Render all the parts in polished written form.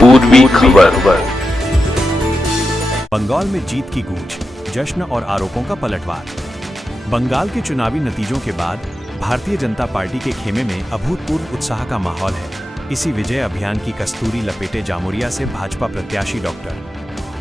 पूर्वी खबर। बंगाल में जीत की गूंज, जश्न और आरोपों का पलटवार। बंगाल के चुनावी नतीजों के बाद भारतीय जनता पार्टी के खेमे में अभूतपूर्व उत्साह का माहौल है। इसी विजय अभियान की कस्तूरी लपेटे जामुरिया से भाजपा प्रत्याशी डॉक्टर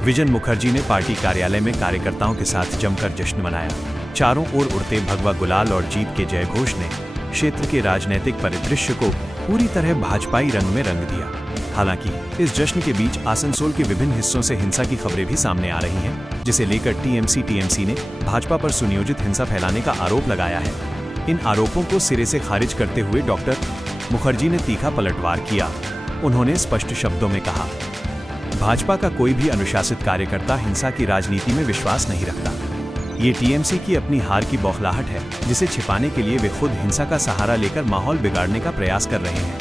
विजन मुखर्जी ने पार्टी कार्यालय में कार्यकर्ताओं के साथ जमकर जश्न मनाया। चारों ओर उड़ते भगवा गुलाल और जीत के जयघोष ने क्षेत्र के राजनीतिक परिदृश्य को पूरी तरह भाजपाई रंग में रंग दिया। हालांकि इस जश्न के बीच आसनसोल के विभिन्न हिस्सों से हिंसा की खबरें भी सामने आ रही हैं, जिसे लेकर टीएमसी ने भाजपा पर सुनियोजित हिंसा फैलाने का आरोप लगाया है। इन आरोपों को सिरे से खारिज करते हुए डॉक्टर मुखर्जी ने तीखा पलटवार किया। उन्होंने स्पष्ट शब्दों में कहा, भाजपा का कोई भी अनुशासित कार्यकर्ता हिंसा की राजनीति में विश्वास नहीं रखता। ये टीएमसी की अपनी हार की बौखलाहट है, जिसे छिपाने के लिए वे खुद हिंसा का सहारा लेकर माहौल बिगाड़ने का प्रयास कर रहे हैं।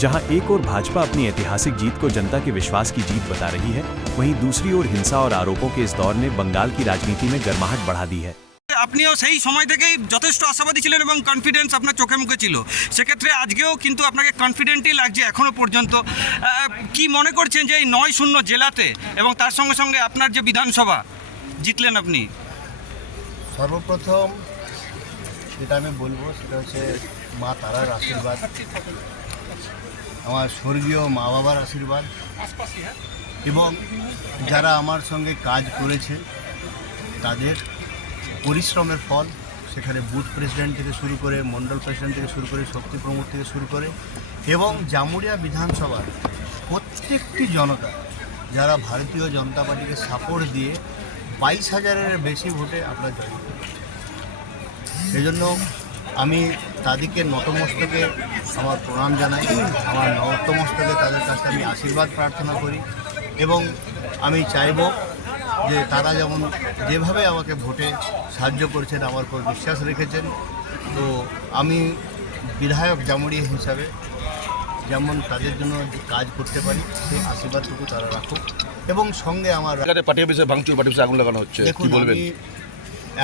जहां एक ओर भाजपा अपनी ऐतिहासिक जीत को जनता के विश्वास की जीत बता रही है, वहीं दूसरी ओर हिंसा और आरोपों के इस दौर ने बंगाल की राजनीति में गर्माहट बढ़ा दी है। আপনিও সেই সময় থেকেই যথেষ্ট আশাবাদী ছিলেন এবং কনফিডেন্স আপনার চোখে মুখে ছিল, সেক্ষেত্রে আজকেও কিন্তু আপনাকে কনফিডেন্টই লাগছে এখনো পর্যন্ত। কি মনে করছেন যে এই ৯-০ জেলাতে এবং তার সঙ্গে সঙ্গে আপনার যে বিধানসভা জিতলেন আপনি? সর্বপ্রথম যেটা আমি বলবো সেটা হচ্ছে মা তারার আশীর্বাদ, আমার স্বর্গীয় মা বাবার আশীর্বাদ এবং যারা আমার সঙ্গে কাজ করেছে তাদের পরিশ্রমের ফল। সেখানে বুথ প্রেসিডেন্ট থেকে শুরু করে মণ্ডল প্রেসিডেন্ট থেকে শুরু করে শক্তি প্রমুখ থেকে শুরু করে এবং জামুরিয়া বিধানসভার প্রত্যেকটি জনতা যারা ভারতীয় জনতা পার্টিকে সাপোর্ট দিয়ে ২২,০০০-এর বেশি ভোটে আমরা জয় করি। সেই জন্য আমি তাদেরকে নতমস্তকে আমার প্রণাম জানাই, আমার নতমস্তকে তাদের কাছে আমি আশীর্বাদ প্রার্থনা করি এবং আমি চাইব যে তারা যেমন যেভাবে আমাকে ভোটে সাহায্য করেছেন, আমার উপর বিশ্বাস রেখেছেন, তো আমি বিধায়ক জামুরিয়া হিসাবে যেমন তাদের জন্য কাজ করতে পারি সেই আশীর্বাদটুকু তারা রাখুক এবং সঙ্গে আমার পার্টি অফিসে ভাঙচুর, পার্টি অফিসে আগুন লাগানো হচ্ছে, দেখুন আমি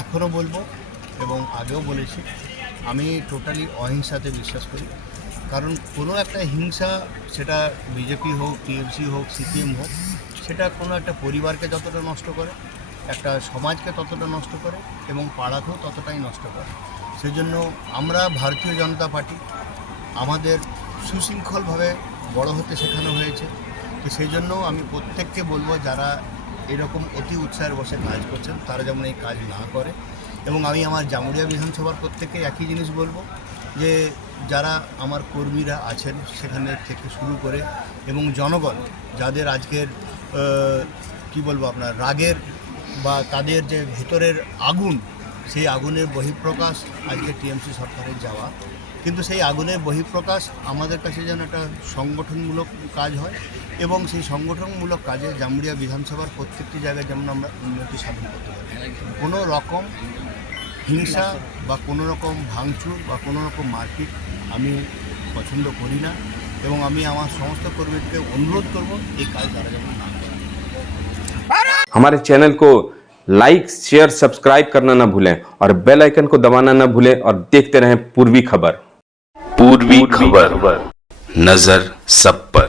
এখনও বলবো এবং আগেও বলেছি, আমি টোটালি অহিংসাতে বিশ্বাস করি। কারণ কোনো একটা হিংসা, সেটা বিজেপি হোক, টিএমসি হোক, সিপিএম হোক, সেটা কোনো একটা পরিবারকে যতটা নষ্ট করে, একটা সমাজকে ততটা নষ্ট করে এবং পাড়াকেও ততটাই নষ্ট করে। সেজন্য আমরা ভারতীয় জনতা পার্টি আমাদের সুশৃঙ্খলভাবে বড় হতে শেখানো হয়েছে। তো সেই জন্য আমি প্রত্যেককে বলবো যারা এরকম অতি উৎসাহের বসে কাজ করছেন তারা যেমন এই কাজ না করে। এবং আমি আমার জামুরিয়া বিধানসভার প্রত্যেককে একই জিনিস বলবো যে যারা আমার কর্মীরা আছেন সেখানে থেকে শুরু করে এবং জনগণ যাদের আজকের কি বলবো আপনার রাগের বা তাদের যে ভেতরের আগুন, সেই আগুনের বহিঃপ্রকাশ আজকে টিএমসি সরকারের যাওয়া, কিন্তু সেই আগুনের বহিঃপ্রকাশ আমাদের কাছে যেন একটা সংগঠনমূলক কাজ হয় এবং সেই সংগঠনমূলক কাজে জামুরিয়া বিধানসভার প্রত্যেকটি জায়গায় যেমন আমরা উন্নতি সাধন করতে পারি। কোনো রকম হিংসা বা কোনো রকম ভাঙচুর বা কোনো রকম মারপিট আমি পছন্দ করি না এবং আমি আমার সমস্ত কর্মীদেরকে অনুরোধ করব এই কাজ তারা যেমন না করে। हमारे चैनल को लाइक, शेयर, सब्सक्राइब करना ना भूलें और बेल आइकन को दबाना ना भूलें और देखते रहें पूर्वी खबर। पूर्वी खबर, नजर सब पर।